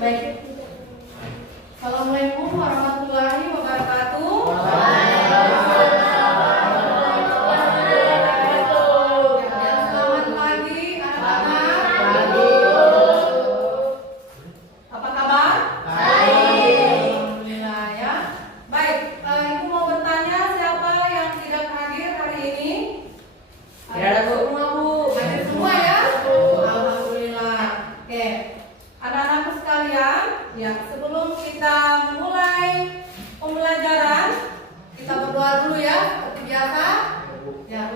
Baik. Assalamualaikum warahmatullahi wabarakatuh. Selamat pagi anak-anak. Apa kabar? Alhamdulillah ya. Baik, Ibu mau bertanya siapa yang tidak hadir hari ini? Ada semua Bu. Hadir semua ya? Alhamdulillah. Oke. Anak-anakku sekalian, ya sebelum kita mulai pembelajaran, kita berdoa dulu ya, seperti biasa. Ya,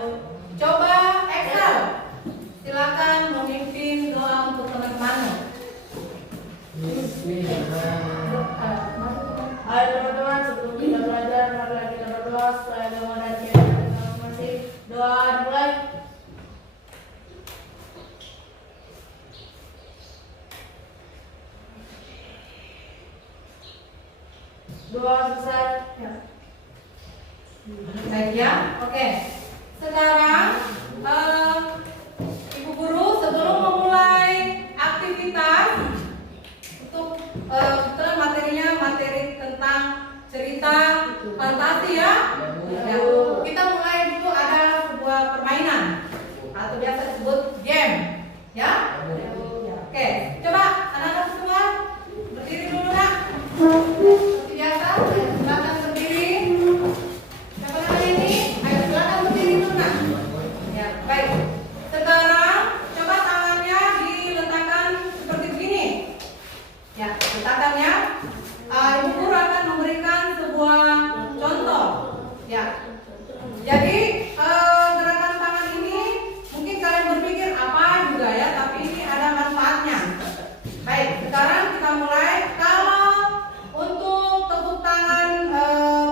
coba Excel. Silakan memimpin doa untuk teman-teman. Hai teman-teman, sebelum kita belajar, marilah kita berdoa supaya agama dan keyakinan kita masing-masing. Doa dimulai. Doa selesai. Ya. Baik ya, oke. Sekarang Ibu Guru sebelum memulai aktivitas untuk materinya materi tentang cerita fantasi ya. Ya. Kita mulai dulu ada sebuah permainan atau biasa disebut game, ya. Oke, coba anak-anak semua berdiri dulu nak. Seperti biasa, silakan berdiri. Siapa namanya ini? Ayo silakan berdiri dulu nak. Ya, baik. Sekarang coba tangannya diletakkan seperti begini. Ya, letakkannya. Ibu Guru akan memberikan sebuah contoh. Ya. Jadi gerakan tangan ini mungkin kalian berpikir apa juga ya, tapi ini ada manfaatnya. Baik, sekarang kita mulai. Kalau untuk tepuk tangan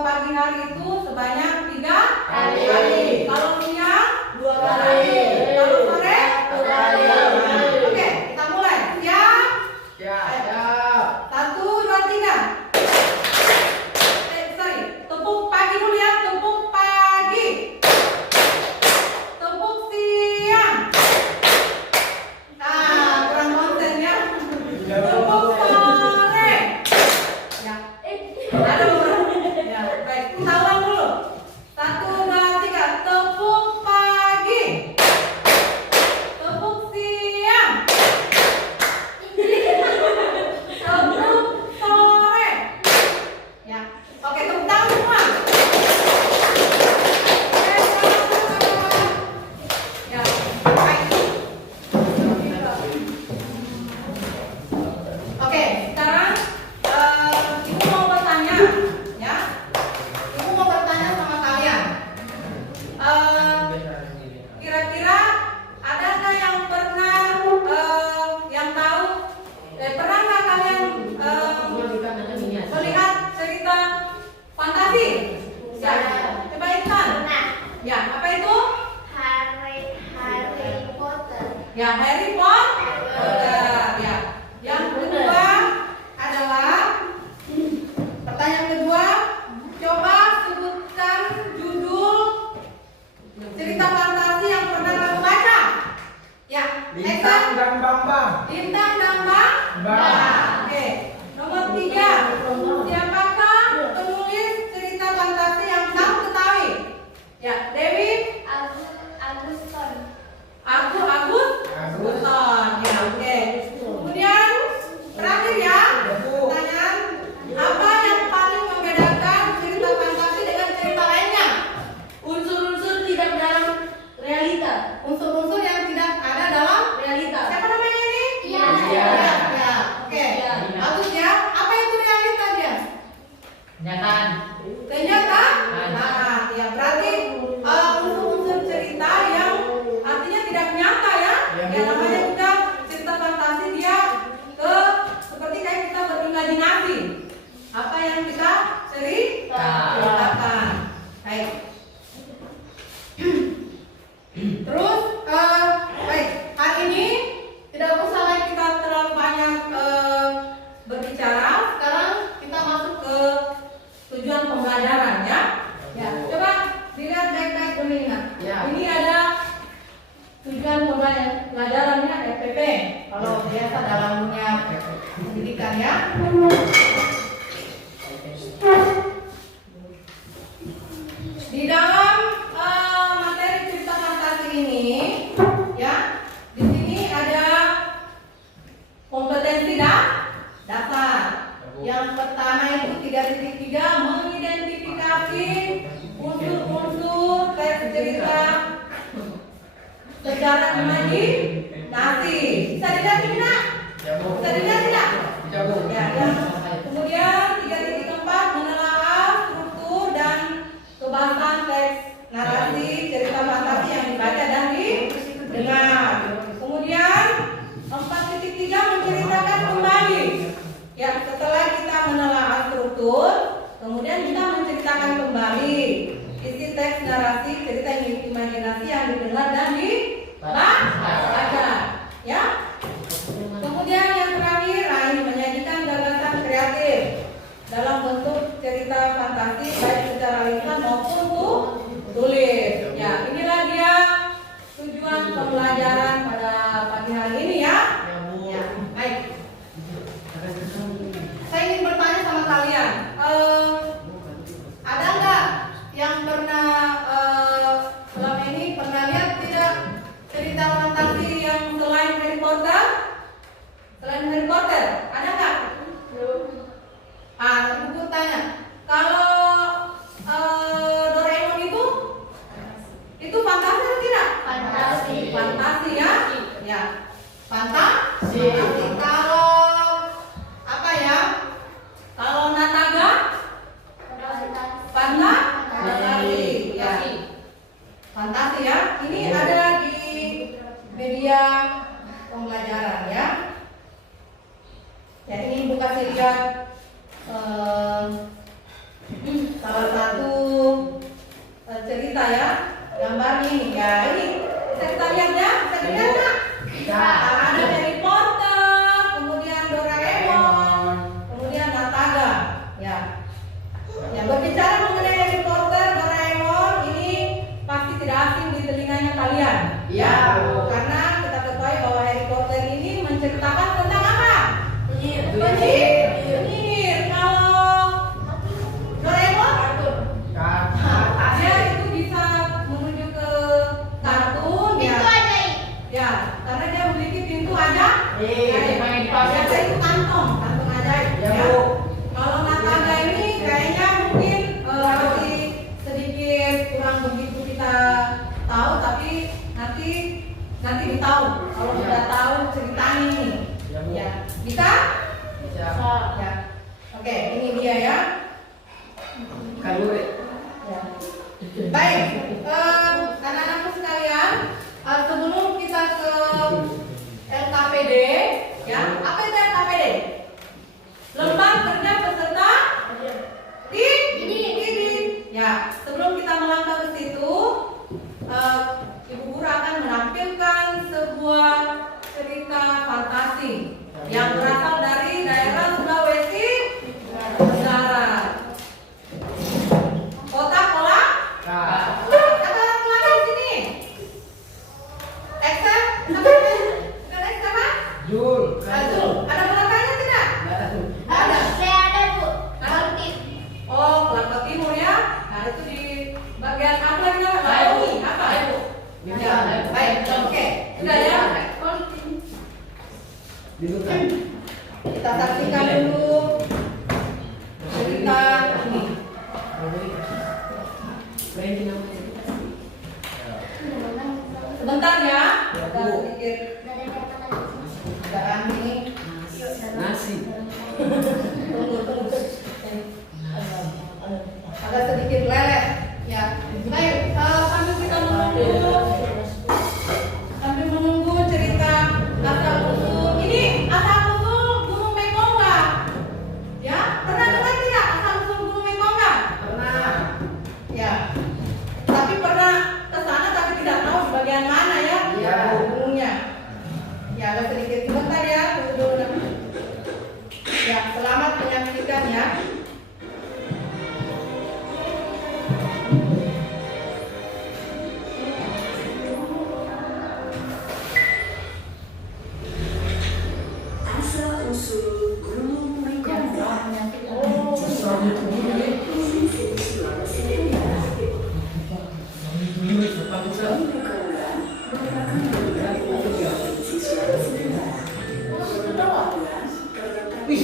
pagi hari itu sebanyak 3 kali. Kalau siang 2 kali. Kalau sore 1 kali. Oke, kita mulai. Siap? Siap. 1, 2, 3. Tepuk pagi dulu ya. Tepuk pagi. Tepuk siang. Kurang konsen ya. Tepuk sore. Ya. Aduh. Ya, baik. Kita ulang dulu. 1, 2, 3. Tepuk pagi. Tepuk siang. Tepuk sore. Ya. Oke, tepuk tangan semua. Ya, baik. Oke, sekarang Ibu mau bertanya, ya. Ibu mau bertanya sama kalian. Kira-kira adakah yang pernah yang tahu? Pernah nggak kalian melihat cerita fantasi? Ya, coba Intan. Ya, apa itu? Harry Potter. Ya, Harry Potter. Ya. Yang kedua adalah pertanyaan kedua, coba sebutkan judul cerita fantasi yang pernah kamu baca. Ya, Lintang dan Bambang. Lintang dan Bang. Oke. Nomor 3, siapakah penulis cerita fantasi yang kamu ketahui? Ya, Dewi. Aguston. Aguston. Ya, oke. Kemudian terakhir ya, pertanyaan, apa yang paling membedakan cerita fantasi dengan cerita lainnya? Unsur-unsur tidak dalam realita. Unsur-unsur yang tidak ada dalam Realita. siapa namanya ini? Iya. Ya, oke. Iya. Bagus ya. Apa itu realita dia? Kenyataan. Kenyataan? Nah, ya berarti unsur-unsur cerita yang artinya tidak nyata ya. Ya namanya juga cerita fantasi, dia seperti kayak kita berimajinasi. Apa yang kita ceritakan. Baik. Terus baik, hari ini tidak usah lagi kita terlalu banyak berbicara. Sekarang kita masuk ke tujuan pendidikan ya. Di dalam materi cerita fantasi ini, ya, di sini ada kompetensi dasar. Yang pertama itu 3.3 mengidentifikasi unsur-unsur teks cerita sejarah imajinasi. Bisa dilihat tidak? Bisa dilihat tidak? Ya, ya. Kemudian 3.4 menelaah struktur dan kebahasan teks narasi cerita fantasi yang dibaca dan didengar. Kemudian 4.3 menceritakan kembali. Ya, setelah kita menelaah struktur, kemudian kita menceritakan kembali isi teks narasi cerita imajinasi yang didengar dan dibaca. Ya. Kemudian yang terakhir, ini menyajikan gagasan kreatif dalam bentuk cerita fantasi baik secara lisan maupun tulis. Ya, inilah dia tujuan pembelajaran pada pagi hari ini ya. Ya, baik. Saya ingin bertanya sama kalian, ada nggak yang pernah selama ini pernah lihat tidak cerita fantasi yang selain Harry Potter? Selain Harry Potter, ada nggak? Nanti buku tanya. Kalau Doraemon itu fantasi atau tidak? Fantasi. Fantasi ya? Ya. Fantasi. Kalau apa ya? Kalau Nataga? Fantasi. Ya. Fantasi ya. Ini ada di media pembelajaran ya. Ya, ini Bu kasih lihat salah satu cerita ya, gambar ini ya. Ini bisa kita lihat ya, bisa dilihat nggak? Bisa. Ada Harry Potter, kemudian Doraemon, kemudian Nataga. Ya. Ya, berbicara mengenai Harry Potter, Doraemon ini pasti tidak asing di telinganya kalian. Iya. Karena kita ketahui bahwa Harry Potter ini menceritakan tentang apa? Penyihir. Penyihir. Kalau Doraemon, dia itu bisa menuju ke kartun ya. Itu ajaib. Ya, karena dia memiliki pintu ajaib. Main di pasar. Biasa itu kantong ajaib. Ya, Ya. Bu. Kalau Nataga ini kayaknya mungkin masih sedikit kurang begitu kita tahu, tapi nanti ditahu kalau sudah tahu ceritanya ini. Ya, Bu. Ya, bisa? Bisa. Ya. Oke, ini dia ya. Kalau Ya. Baik, anak-anakku sekalian, sebelum kita ke LKPD, ya, apa itu LKPD? Lembar kerja peserta didik. Ya, sebelum kita melangkah ke situ, Ibu Guru akan menampilkan sebuah cerita fantasi yang berasal dari daerah Sulawesi Barat. Kota Kola. Ada Kola di sini. Excel, ada apa? Jul. Azul. Ada belakangnya tidak? Ada. Saya ada, Bu. Aktif. Oh, Kelapa Timur ya. Nah, itu di bagian apa lagi namanya? Launi. Apa? Ya, baik. Oke. Sudah ya. Kita saksikan dulu cerita ini. Sebentar ya. Ada sedikit kendaraan ini. Nasi. Tunggu. Agak sedikit lelet. Ya. Baik, sambil kita menunggu cerita asal usul. Ini asal usul Gunung Mekong nggak? Ya, pernah dengar tidak asal usul Gunung Mekong nggak? Pernah. Ya. Tapi pernah ke sana tapi tidak tahu di bagian mana ya? Iya. Gunungnya. Ya, agak sedikit sebentar ya. Tunggu dulu. Ya, selamat menyaksikan ya. Asal-usul Gunung Wih,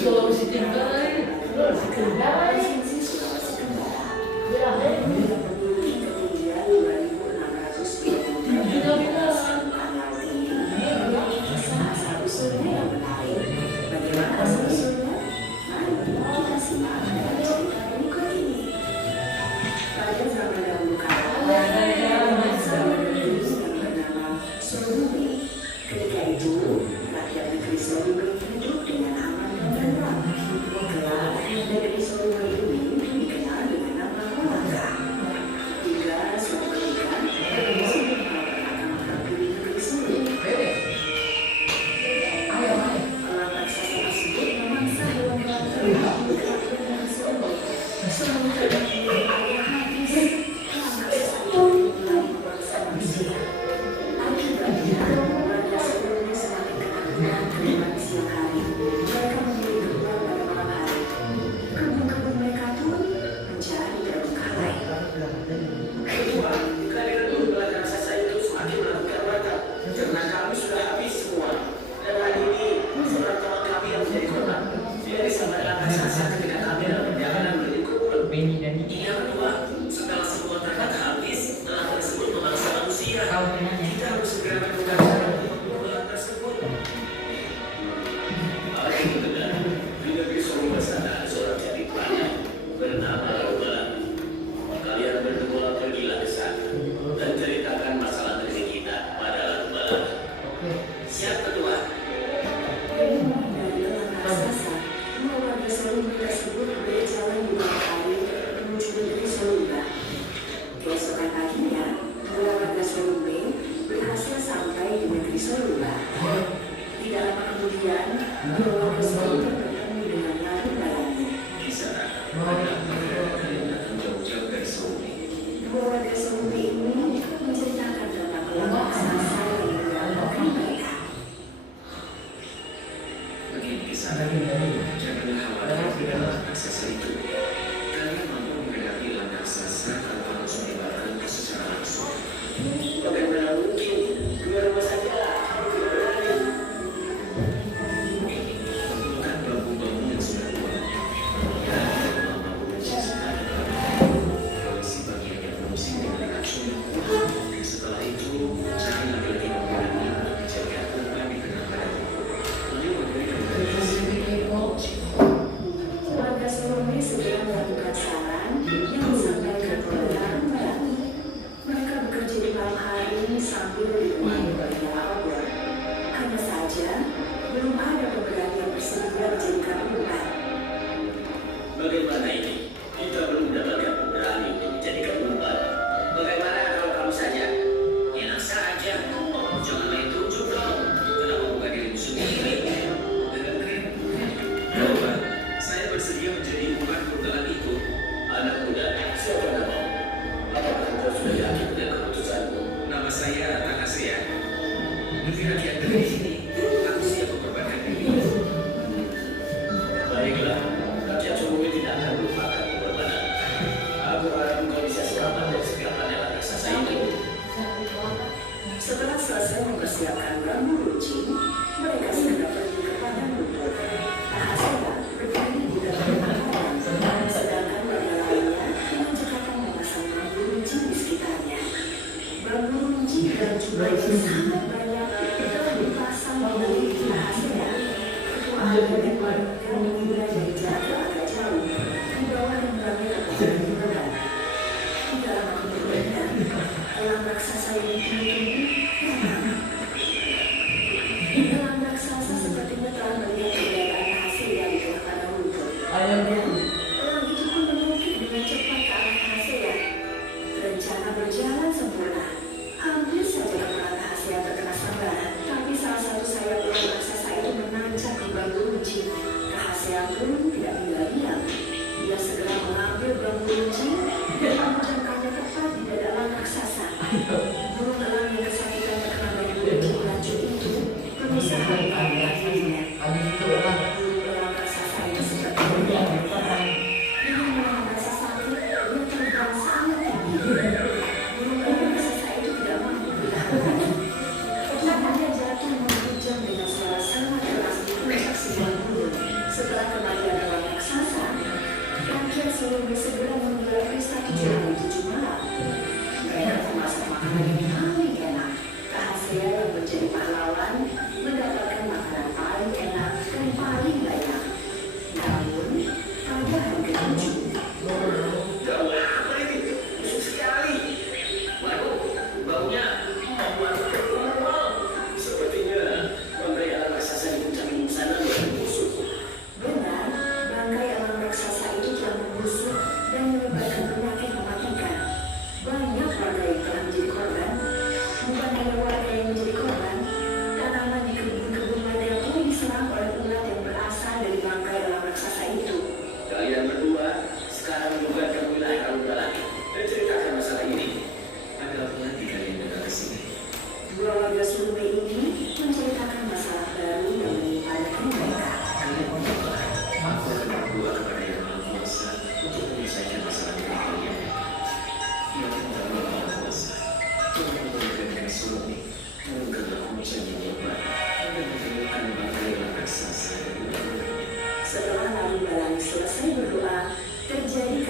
kalau masih tinggal,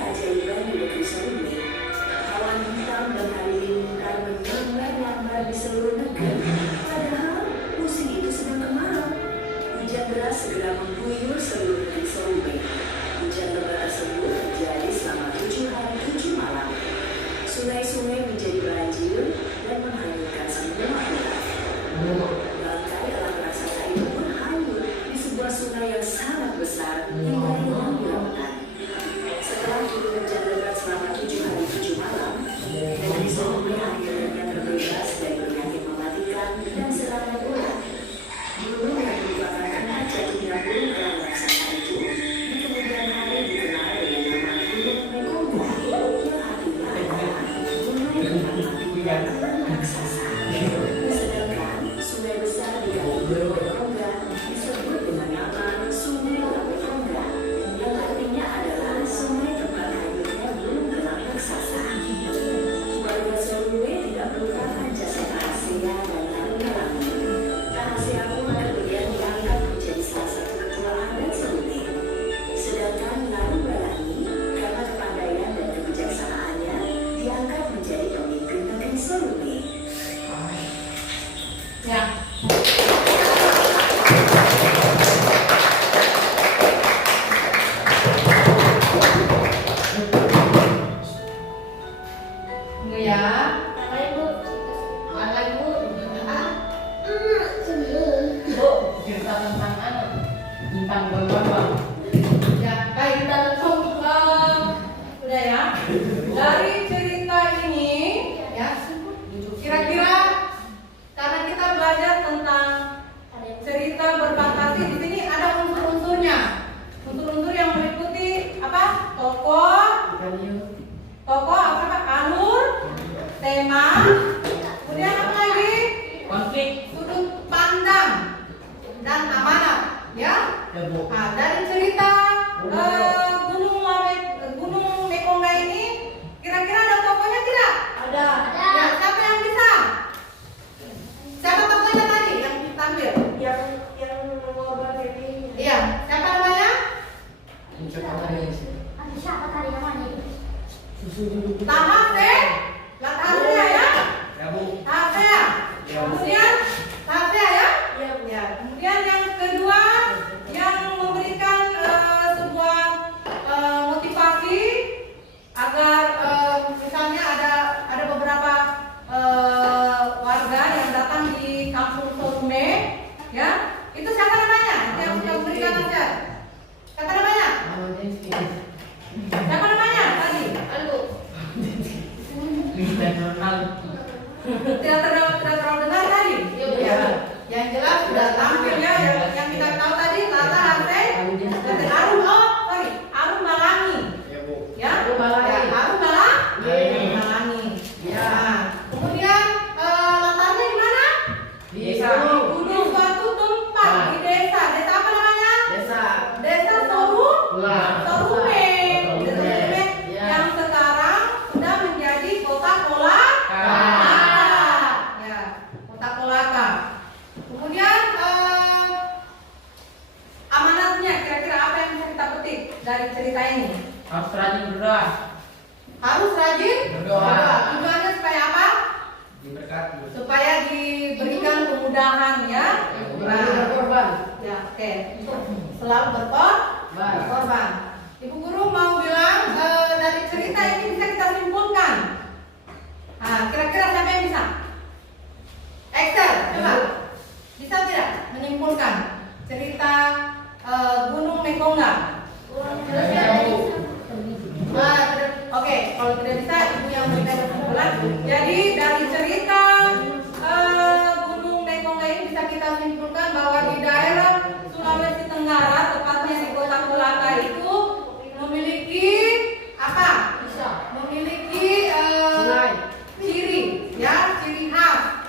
keajaiban di negeri Seruni. Awan hitam dan halilintar menyambar-nyambar di seluruh negeri. Padahal musim itu sedang kemarau. Hujan deras segera mengguyur seluruh negeri Seruni. Hujan lebat tersebut terjadi selama 7 hari 7 malam. Sungai-sungai menjadi banjir dan menghanyutkan semua hutan. Bangkai alam raksasa itu pun hanyut di sebuah sungai yang sangat besar hingga hilang di lautan. Setelah turun hujan lebat selama 7 hari 7 malam, negeri Seruni akhirnya terbebas dari penyakit mematikan dan serangan ular. Gunung yang merupakan tempat jatuhnya burung elang raksasa itu di kemudian hari dikenal dengan nama Gunung Mekonga, yang artinya adalah gunung tempat matinya elang raksasa. Sedangkan sungai besar di kaki Gunung Mekonga disebut dengan nama Sungai Mekonga, yang artinya adalah sungai tempat hanyutnya burung elang raksasa. Warga Seruni tidak melupakan jasa Tahasea dan Tarungalangi. Tahasea pun kemudian diangkat menjadi salah satu ketua adat Seruni. Sedangkan Tarungalangi karena kepandaian dan kebijaksanaannya diangkat menjadi pemimpin negeri Seruni. Ya. Tunggu ya. Kakak ibu. Kakak ibu. Bu, cerita tentang anak. Tentang bang. Ya, baik kita langsung udah ya. Dari cerita ini ya, kira-kira karena kita belajar tentang cerita berfantasi, di sini ada unsur-unsurnya. Unsur-unsur yang meliputi apa? Tokoh apa? Alur, tema, kemudian apa lagi? Konflik. Sudut pandang dan amanat, ya. Ya bu. Nah, dari cerita Gunung Mekonga ini, kira-kira ada tokohnya tidak? Ada. Ya, siapa yang bisa? Siapa tokohnya tadi yang tampil? Yang mengobati ini. Iya, siapa namanya? Ada siapa tadi namanya? Tahasea. Tahasea ya? Ya bu. Tahasea. Ya. Kemudian Tahasea ya? Iya, Bu. Ya. Kemudian yang kedua yang memberikan sebuah motivasi agar misalnya ada beberapa warga yang datang di kampung Sorume, ya, itu siapa namanya? Yang memberikan nasihat. Siapa namanya? Siapa namanya tadi? Tidak terlalu dengar tadi. Ya. Yang jelas sudah tampil ya. Yang kita tahu tadi Tata Hante, Arum Malangi. Ya bu. Ya. Arum Malangi. Ya, Arum Malangi. Ya. Kemudian latarnya di mana? Desa. Gunung suatu tempat di desa. Desa apa namanya? Desa Sorume. Ya. Yang sekarang sudah menjadi kota Kolaka. Ya, kota Kolaka. Kemudian amanatnya kira-kira apa yang bisa kita petik dari cerita ini? Harus rajin berdoa. Harus rajin Berdoa. Tujuannya supaya apa? Diberkati. Supaya diberikan kemudahan ya. Berkorban. Ya, oke. Untuk selalu berkorban. Ibu guru mau bilang dari cerita ini bisa kita simpulkan. Nah, kira-kira siapa yang bisa? Excel, coba. Bisa tidak menyimpulkan cerita Gunung Mekonga? Oke, kalau tidak bisa ibu yang memberikan kesimpulan. Jadi dari cerita Gunung Mekonga ini bisa kita simpulkan bahwa di daerah Sulawesi Tenggara, tepatnya di kota Kolaka itu memiliki apa? Memiliki ciri, ya, ciri khas.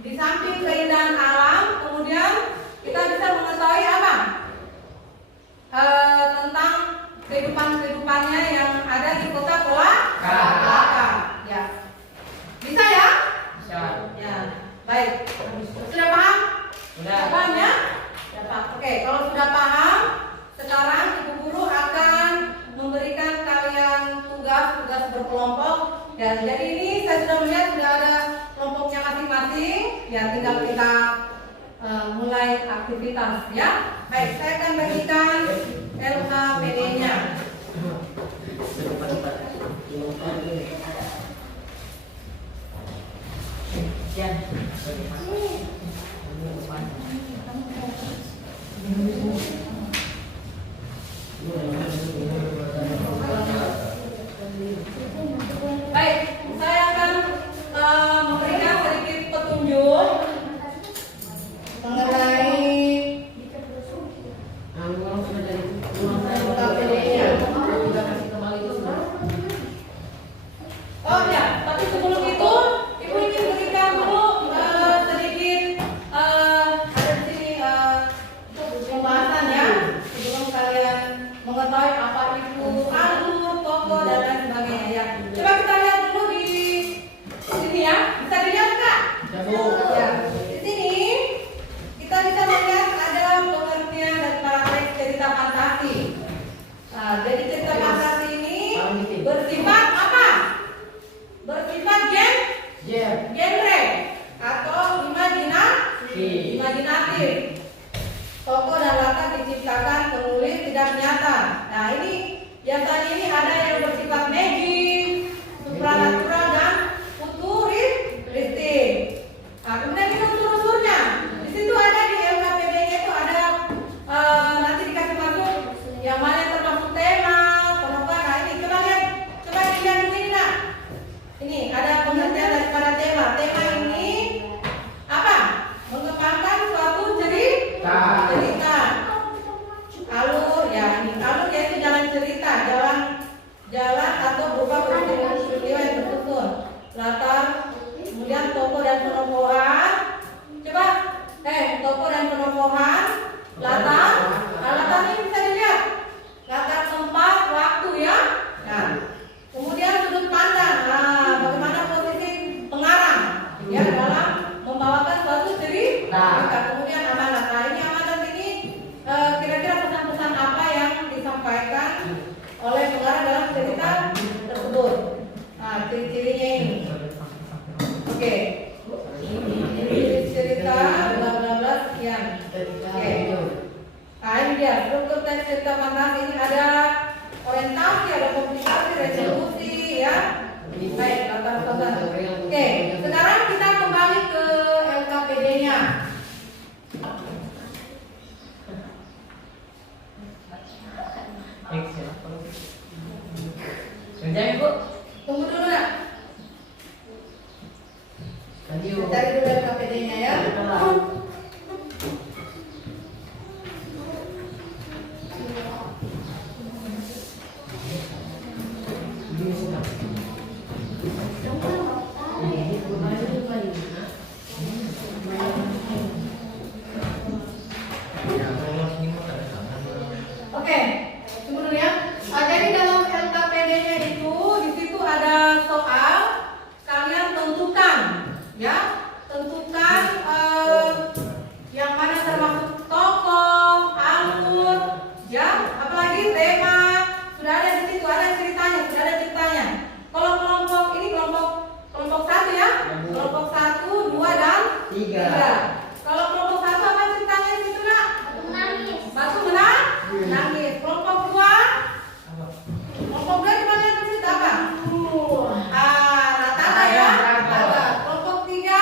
Di samping keindahan alam, kemudian kita bisa mengetahui apa? Tentang kehidupannya yang ada di kota Kolaka. Ya. Bisa ya? aktivitas ya. Baik, saya akan bagikan LKPD-nya. Baik, saya akan memberikan sedikit petunjuk mengenai LKPD-nya. Oh ya, tapi sebelum itu Ibu ingin berikan dulu sedikit ada di sini pembahasan ya, sebelum kalian mengetahui apa itu alur, toko dan lain sebagainya ya. Coba kita lihat dulu di sini ya, bisa dilihat Kak? Ya, di sini kita bisa melihat ada pengertian dan praktek cerita fantasi. Nah, jadi cerita fantasi ini bersifat apa? Bersifat genre atau imajinatif. Tokoh dan latar diciptakan penulis tidak nyata. Nah ini biasanya ini ada yang bersifat magic, supranatural dan futuristik. Nah kemudian kita unsur-unsurnya. Di situ ada di LKPD-nya itu ada nanti dikasih masuk yang mana yang termasuk tema, penokohan. Nah ini coba dilihat dulu ini nak. Ini ada pengertian daripada tema. Tema ini apa? Mengembangkan suatu cerita. Alur ya, ini alur yaitu jalan cerita, jalan atau berupa peristiwa yang tersusun. Latar, kemudian tokoh dan penokohan. Coba, tokoh dan penokohan. Latar, latar ini bisa dilihat. Latar tempat, waktu ya. Nah, kemudian sudut pandang. Nah, bagaimana posisi pengarang ya dalam membawakan suatu cerita. Kemudian amanat. Nah, ini amanat ini kira-kira pesan-pesan apa yang disampaikan oleh pengarang dalam cerita tersebut. Nah, ciri-cirinya ini. Oke. Ini cerita bla bla bla sekian. Oke. Nah, ini dia struktur teks cerita fantasi ini ada orientasi, ada komplikasi, resolusi ya. Baik, latar belakang. Oke, sekarang kita kembali ke LKPD-nya. Kerjain Bu. Tunggu dulu nak. Cari dulu LKPD-nya ya. Oke, tunggu dulu ya. Jadi dalam LKPD-nya itu di situ ada soal, kalian tentukan, ya, tentukan yang mana termasuk tokoh, alur, ya, apalagi tema. Sudah ada di situ, ada ceritanya. Kalau kelompok ini kelompok satu ya, kelompok 1, 2 dan 3. Kalau kelompok 1 apa ceritanya di situ nak? Batu menangis. Kelompok 2 gimana yang cerita apa? Rata ya. Kelompok 3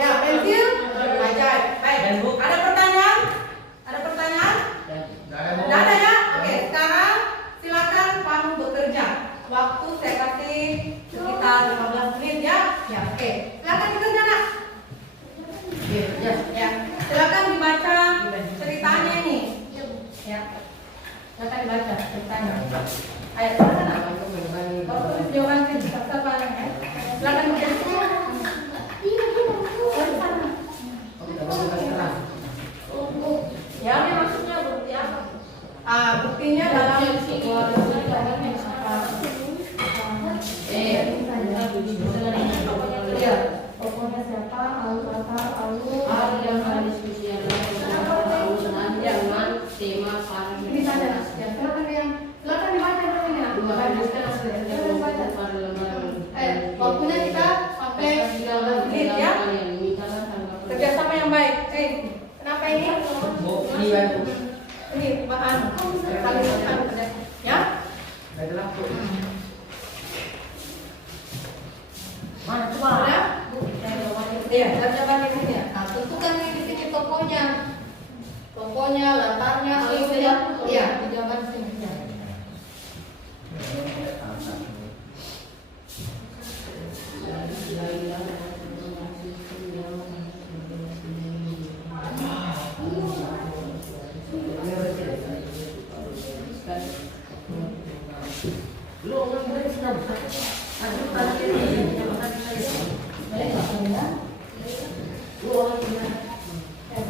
ya pensil ajaib. Baik. Ada pertanyaan? Tidak ada ya? Oke, sekarang silakan kamu bekerja. Waktu saya kasih sekitar 15 menit ya. Ya, oke. Silakan bekerja nak. Ya. Silakan dibaca ceritanya ini. Ya. Silakan dibaca ceritanya. Ayo, silakan nak. Kalau tulis jawaban apa ya? Silakan bekerja. Ya, ini maksudnya bukti apa? Buktinya dalam pokoknya siapa, alur yang diskusi yang tema ini saja. Ya, silakan dibaca ini. Waktunya kita Di Bandung. Ini bahan kali ya. Ada lampu. Mana coba? Sudah? Iya, kerjakan ini ya. Nah, tentukan di sini tokonya. Tokonya, latarnya, seluruhnya. Iya, kerjakan sini. Ya.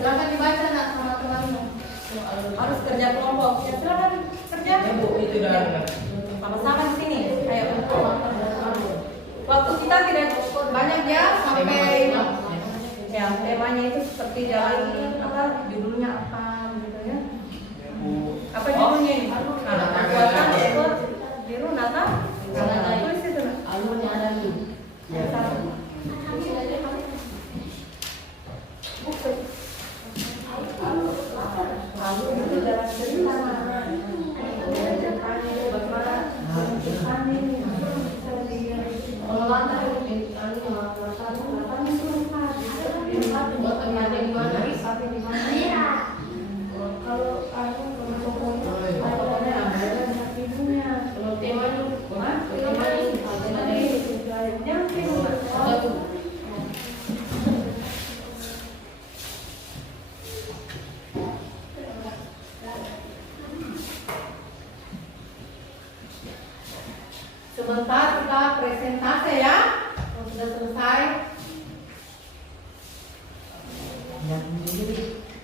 Silakan dibaca nak sama temanmu. Harus kerja kelompok. Ya, silakan kerja. Itu dah. Sama-sama di sini. Ayo. Waktu kita tidak banyak ya sampai ya temanya itu seperti jalan apa judulnya apa gitu ya. Apa judulnya ini? Nah, kekuatan ekor biru nata. Tulis itu nak. Alurnya ada nih. Ya, salah. Lalu itu dalam cerita sebentar kita presentasi ya. Kalau sudah selesai,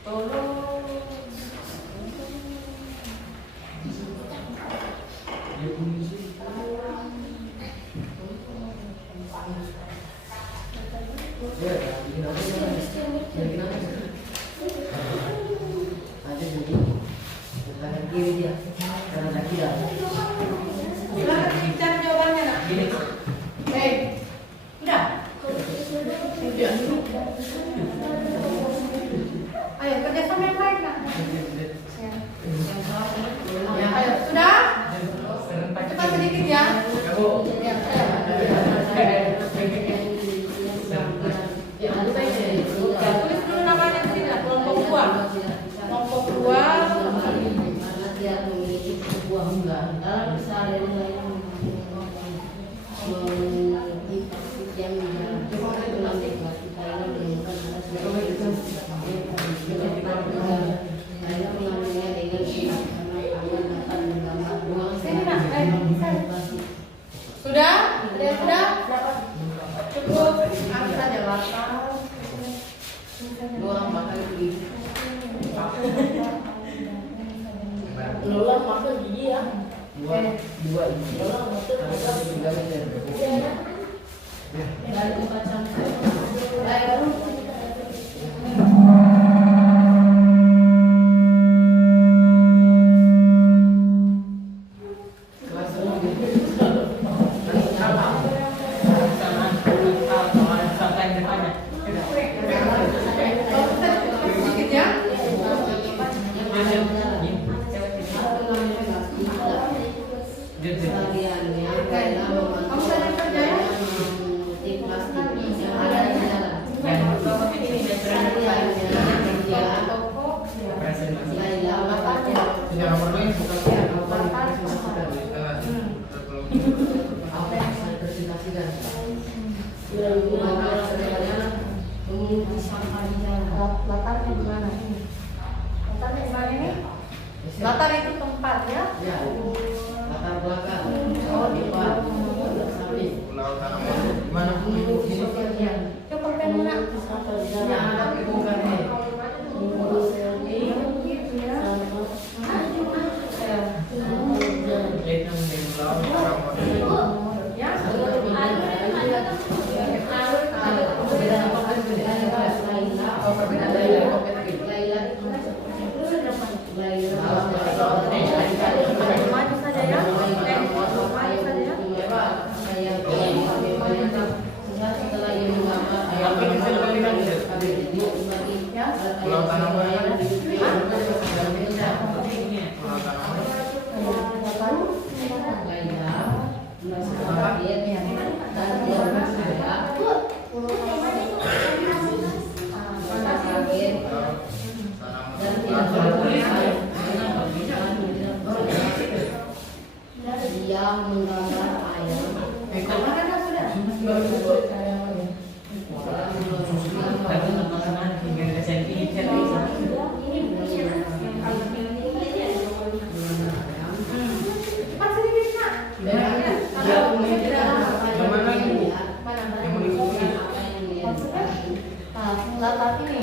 tolong. Silakan dicari jawabannya nak. Udah. Ayo kerjasama yang baik nak. Ya, ayo sudah. Cepat sedikit ya. Tulis dulu namanya di sini. Kelompok 2. Kelompok 2. Dia memiliki sebuah unggahan dalam besar yang lain yang Sudah? Sudah? Cukup. Ambil saja latar. dua orang makan gigi. Lola makan gigi ya. Dua ini. Lola makan dari 4 sampai. Sedikit ya. Kamu sedang kerja ya? Secara permain bukan Apa yang bisa dipresentasikan? Mengikuti sampah di jalan. Latarnya di mana ini? Latarnya di mana ini? Latar itu tempat ya? Ya, latar belakang. Oh, di depan. Samping. mana pun itu Coba pengen nak. Ya, ada bukan nih. Maju saja ya. Setelah ini menggambar ayam. Kemana dah sudah? Tapi teman-teman tinggal ke senti Cepat sini bisa. Latar ini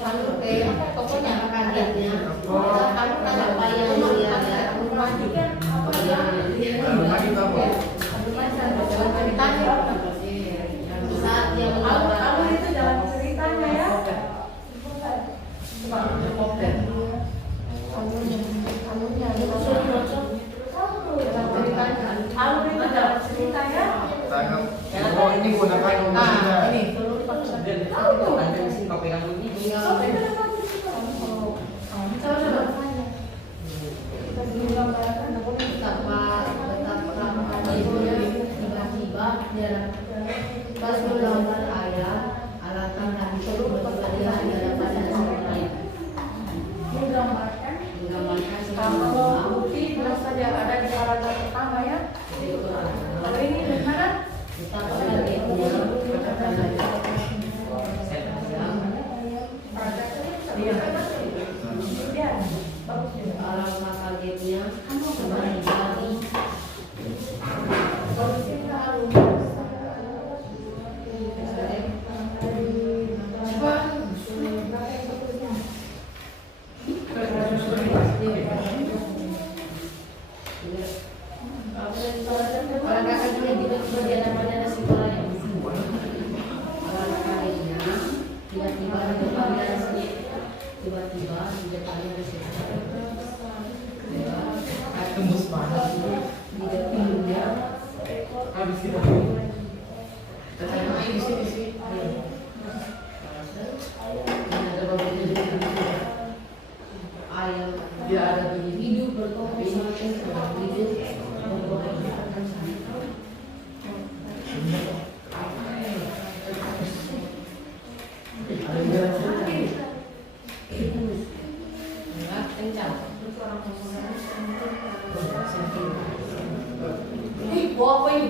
oke, pokoknya kagetnya. Kamu kan apa yang dilihat ya? Saat dia Alur itu dalam ceritanya ya. Alur itu dalam cerita ya. Oh ini gunakan Nah, ini Tahu. ada mesin kau pegang begini. Oh, itu dapat cerita. Coba. Kita belum gambarkan, aku betapa tiba-tiba pas menggambar ayam alatan dan seluruh kemudian daripada semuanya menggambarkan menggambarkan kalau bukti belum saja ada di alatan pertama ya. Kalau ini dari mana? betapa kagetnya Ya, bagus ya. alangkah kagetnya kembali lagi orang kakaknya tiba-tiba dia namanya nasi goreng yang orang kakaknya tiba-tiba di depannya nasi tiba-tiba di depannya nasi Tembus banget. di depannya Habis itu. Tetap di sini. ada beberapa ayam dia ada di hidup berkompensasi hidup Bawa apa ini?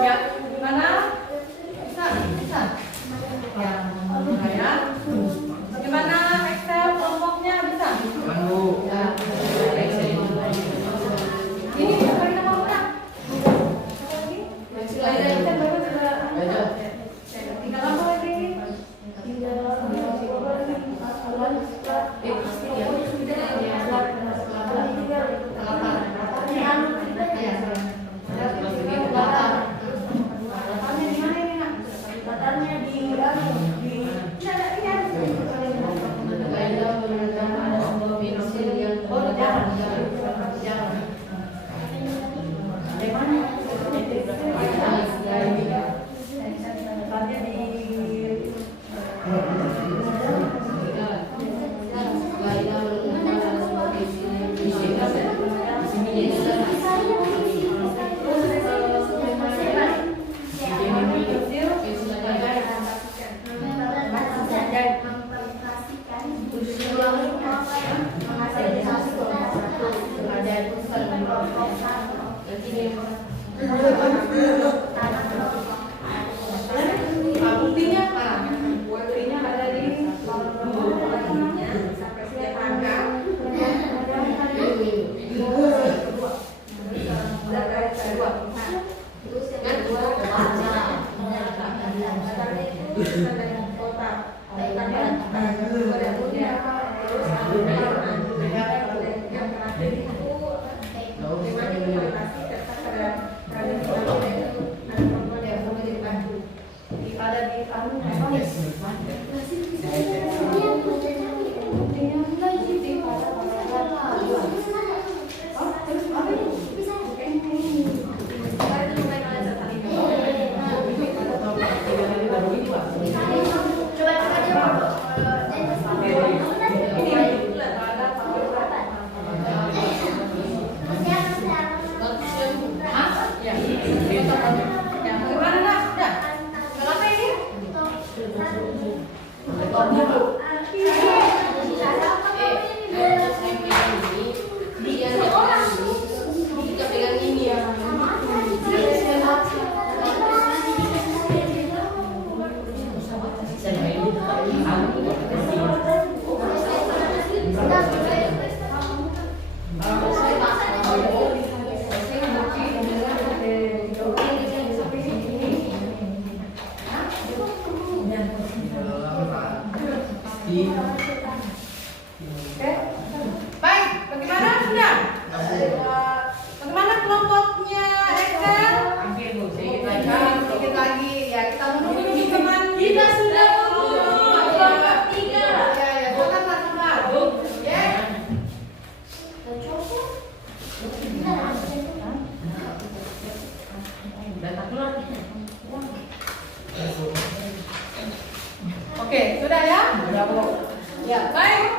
Ya, gimana? Bisa. Ya, gimana Excel kelompoknya bisa? Ini apa nama orang? Belajar Excel baru sudah. Tinggal apa lagi? Buktinya apa? Buktinya ada di sampai setiap angka.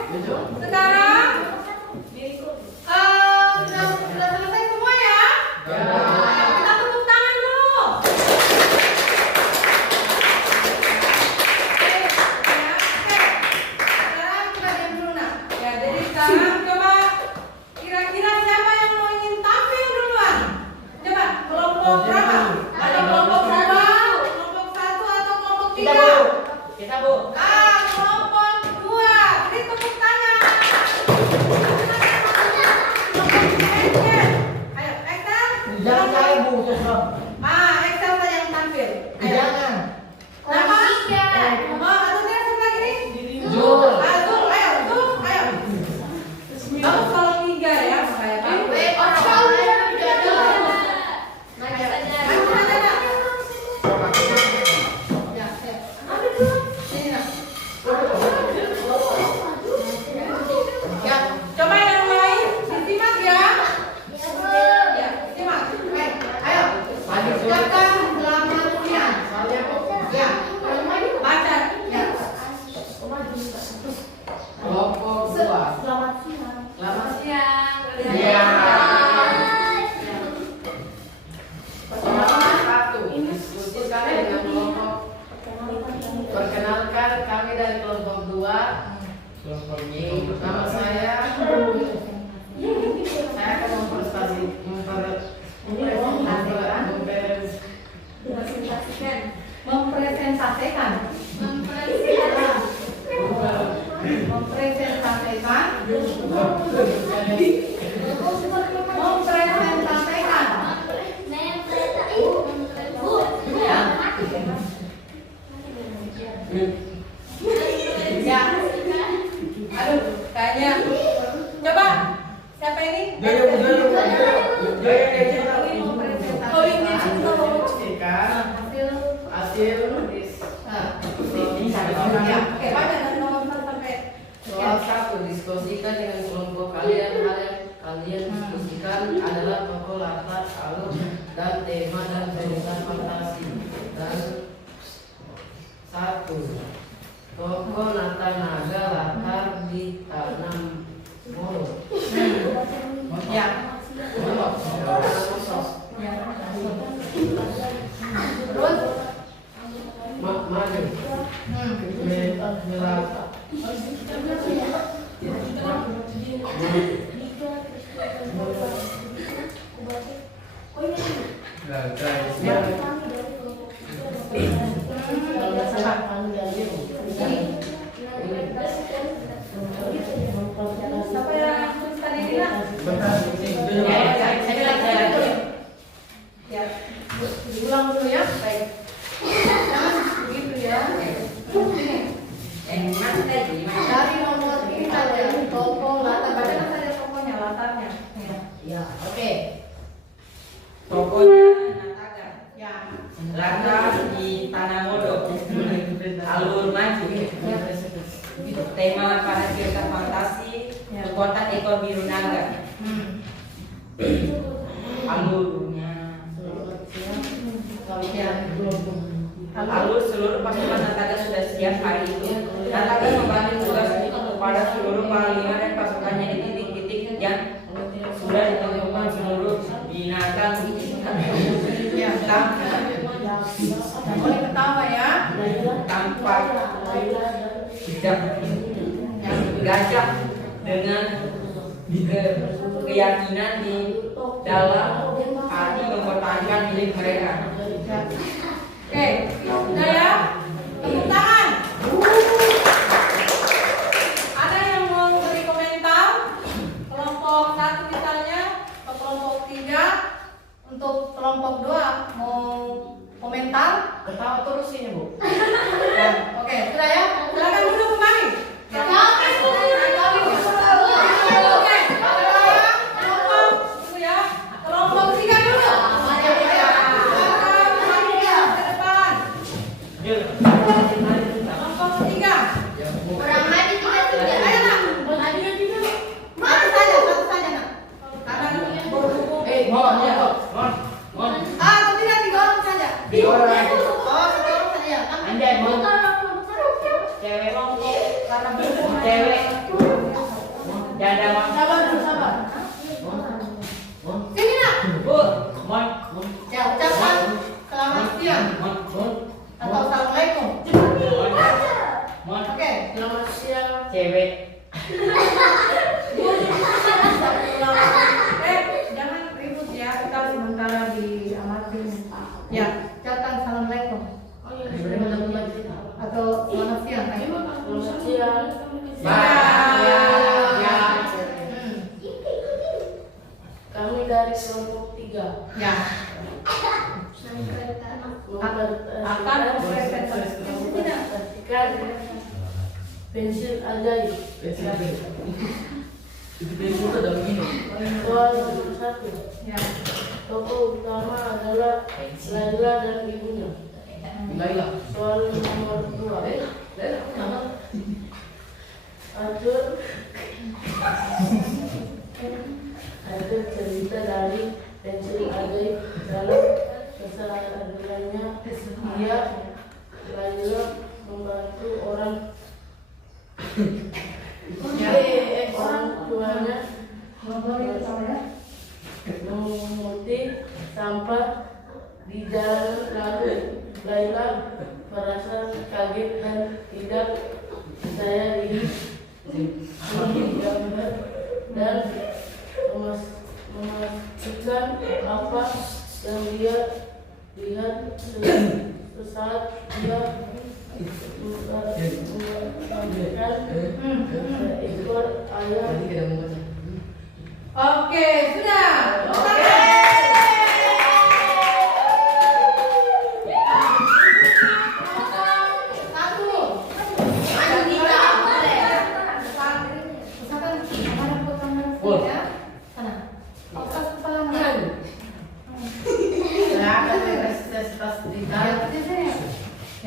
Sekarang sudah selesai semua ya? Ayo kita tepuk tangan dulu. Oke, ya, oke. Sekarang kita diam dulu nak. Ya, jadi sekarang coba kira-kira siapa yang mau ingin tampil duluan? Coba kelompok berapa? Ada kelompok 2, kelompok 1 atau kelompok 3? Kita Bu. Kelompok 2. Beri tepuk tangan. Kelompok action. Ayo, action. Jangan saya Bu, susah. Excel saja yang tampil. Ayo. Jangan. Nama? Atau dia sebelah kiri? Zul. Zul, ayo, Zul, ayo. Kamu kalau 3 ya, saya tahu. Maju saja, Nak. Ya, ayo. Sini, Nak. Ya, coba yang lain disimak ya. Ya, simak. Ayo. Kata selamat siang. Ya. Baca. Ya. Kelompok 2. Selamat siang. Selamat Siang. Iya. Kelompok 1. Diskusikan dengan kelompok. Perkenalkan kami dari kelompok 2. Nama saya akan mempresentasikan ya. Aduh, kayaknya coba siapa ini? Oh, ini hasil ya. Oke, baca dari nomor 1 sampai soal 1. Diskusikan dengan kelompok kalian. Hal yang kalian diskusikan adalah tokoh, latar, alur, dan tema dan cerita fantasi. Dan 1. Tokoh Natanaga, latar di Tanam Moro. ya. Terus Maju. Melata. siapa yang tulis tadi Dina? Ya, diulang dulu ya. Baik. Jangan begitu ya. Dari nomor ini saja, tokoh, latar, bacakan saja tokohnya, latarnya. Ya, oke. Tokohnya Nataga, Ya. latar di Tanah Modok, alur maju, tema pada cerita fantasi, kekuatan ekor biru naga, alurnya, alur seluruh pasukan Nataga sudah siap hari itu. Nataga membagi tugas kepada seluruh panglima dan pasukannya di titik-titik yang sudah ditentukan seluruh binatang Boleh ketawa ya. tampak gajah dengan keyakinan di dalam hati mempertahankan milik mereka. Oke, udah ya. Tepuk tangan. Ada yang mau beri komentar? Kelompok 1 misalnya, atau kelompok 3, untuk kelompok 2 mau komentar? Ketawa terus ini, Bu. Oke, sudah ya. Silakan duduk kembali. Ya. Oke, kelompok itu ya. Kelompok 3 dulu. Ke depan. Kelompok 3. Ayo nak. Satu saja nak. Karena berhubung. Atau tidak 3 orang saja. Tiga orang. Oh, 1 orang saja. Anjay, Bu. kelompok 3. Ya. Akan mempresentasikan pensil ajaib. Itu pensil ada begini. Soal nomor 1. Ya. Tokoh utama adalah Laila dan ibunya. Laila. Soal nomor 2. Atur cerita dari pensil ajaib dalam kesehariannya. Laila membantu orang tuanya memunguti sampah di jalan, lalu Laila merasa kaget dan tidak percaya diri gambar dan memastikan apa yang dia lihat sesaat dia membagikan seekor ayam. Oke, sudah.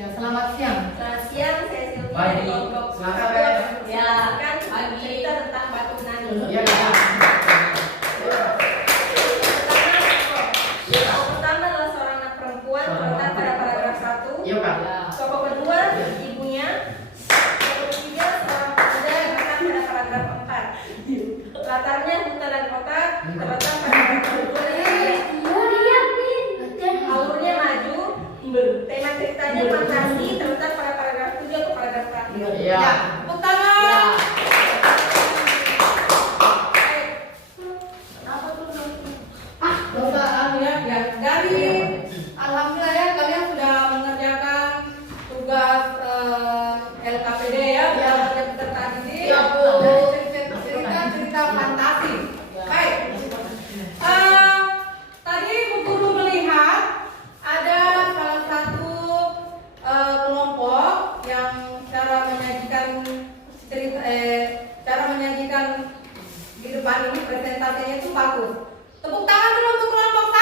Ya, selamat siang. Selamat siang, saya Silvia Pagi. dari kelompok Selamat satu. pagi. Ya, kan cerita tentang Batu Nani. Iya, Kak. Tokoh pertama adalah seorang anak perempuan terletak pada paragraf 1. Iya, Kak. Tokoh kedua ibunya. Tokoh ketiga seorang pemuda yang terletak pada paragraf 4. Latarnya hutan dan kota terletak pada paragraf 2. Alurnya maju. Tema ceritanya fantasi terletak pada paragraf 7 atau paragraf terakhir. Iya. Ya, tepuk tangan. Dosa ya, dari alhamdulillah ya kalian sudah mengerjakan tugas LKPD ya, belajar peserta didik dari cerita fantasi. Baik. Tadi Bu Guru melihat ada salah satu kelompok yang cara menyajikan di depan ini presentasinya itu bagus. Tepuk tangan dulu untuk kelompok 1.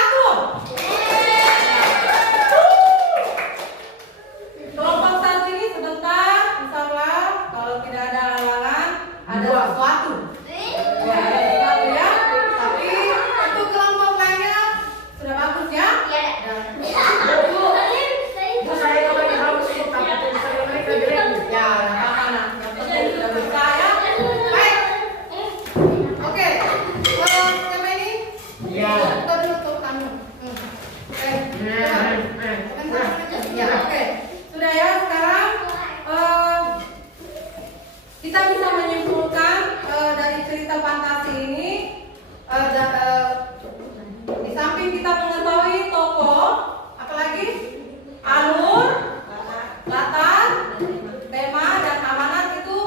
Kelompok 1 ini sebentar, insya Allah kalau tidak ada halangan ada sesuatu. Ya, ada sesuatu ya. Tapi untuk kelompok lainnya sudah bagus ya. Saya kembali harus tapi saya mereka bilang. Ya, anak-anak yang penting sudah bisa ya. Baik. Oke. Siapa ini? Iya. Kita dulu tuh kamu. Oke. Ya, oke. Sudah ya, sekarang kita bisa menyimpulkan dari cerita fantasi ini di samping kita mengetahui tokoh, apalagi alur, latar, tema dan amanat itu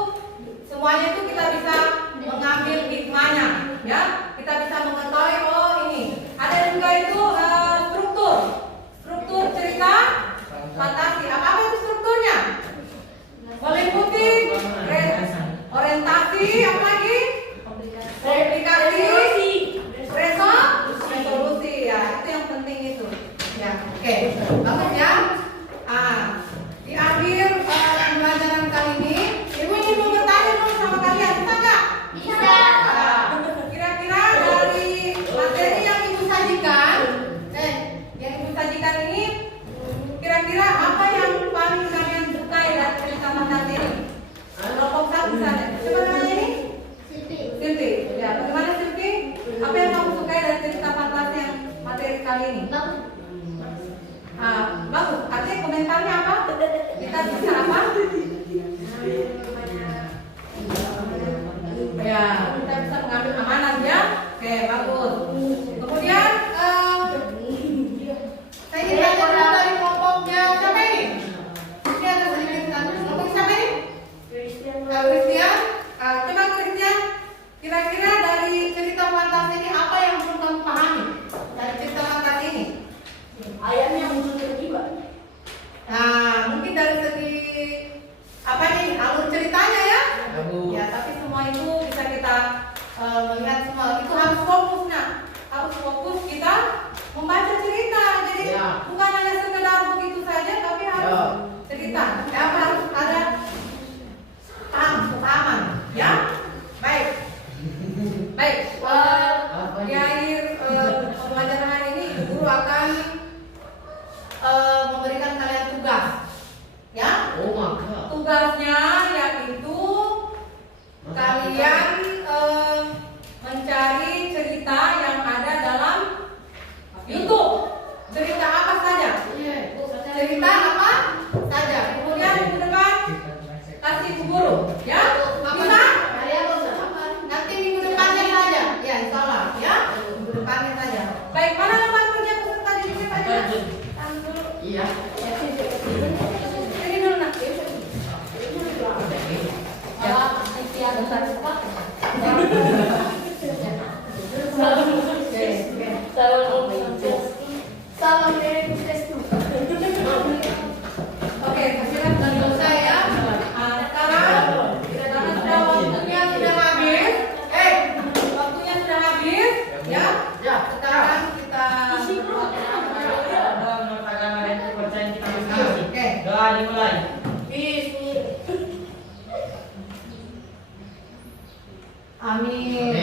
semuanya itu kita bisa mengambil hikmahnya, ya. Kita bisa mengetahui oh ini. Ada juga itu struktur cerita fantasi. Apa itu strukturnya? Meliputi orientasi, apa lagi? Komplikasi, resolusi, ya itu yang penting itu. Ya, oke, bagus ya. Di akhir pembelajaran kali ini, ibu ingin mau bertanya dulu sama kalian, bisa nggak? Bisa. Kira-kira dari materi yang ibu sajikan, ini, kira-kira apa yang paling kalian sukai dari cerita fantasi ini? Kelompok 1 misalnya, siapa namanya ini? Silvi. Ya, bagaimana Silvi? Apa yang kamu sukai dari cerita fantasi yang materi kali ini? Bagus. Artinya komentarnya apa? Kita bisa apa? Ya, kita bisa mengambil amanat ya. Oke, bagus. Kemudian saya ingin tanya dulu dari kelompoknya siapa ini? Ini ada sedikit kelompok siapa ini? Christian. Coba Christian, kira-kira dari cerita fantasi ini apa yang belum kamu pahami? apa nih alur ceritanya ya. Ya, Bu. Ya, tapi semua itu bisa kita melihat semua itu harus fokus. Nah, harus fokus kita membaca cerita. Jadi Ya. bukan hanya sekedar begitu saja, tapi harus Ya. cerita. Ya, harus ada pemahaman. Ya, baik. Baik. Di akhir pembelajaran hari ini, Ibu Guru akan memberikan kalian tugas. Ya, Oh maka. tugasnya yaitu kalian mencari cerita yang ada dalam YouTube. Cerita apa saja? Cerita apa saja. Kemudian minggu depan kasih Ibu Guru, ya? Bisa? Nanti minggu depannya saja. Ya, insya Allah, ya. Minggu depannya saja. Baik, mana lembar kerja peserta didik Pak Juna? Tahan dulu. Iya. Ini dulu nak. Salam dari Kristus. Oke, kasihan sudah selesai ya. Sekarang sudah waktunya sudah habis. Waktunya sudah habis. Ya. Ya. Sekarang kita Doa menurut agama dan kepercayaan kita masing-masing. Oke. Doa dimulai. Amin.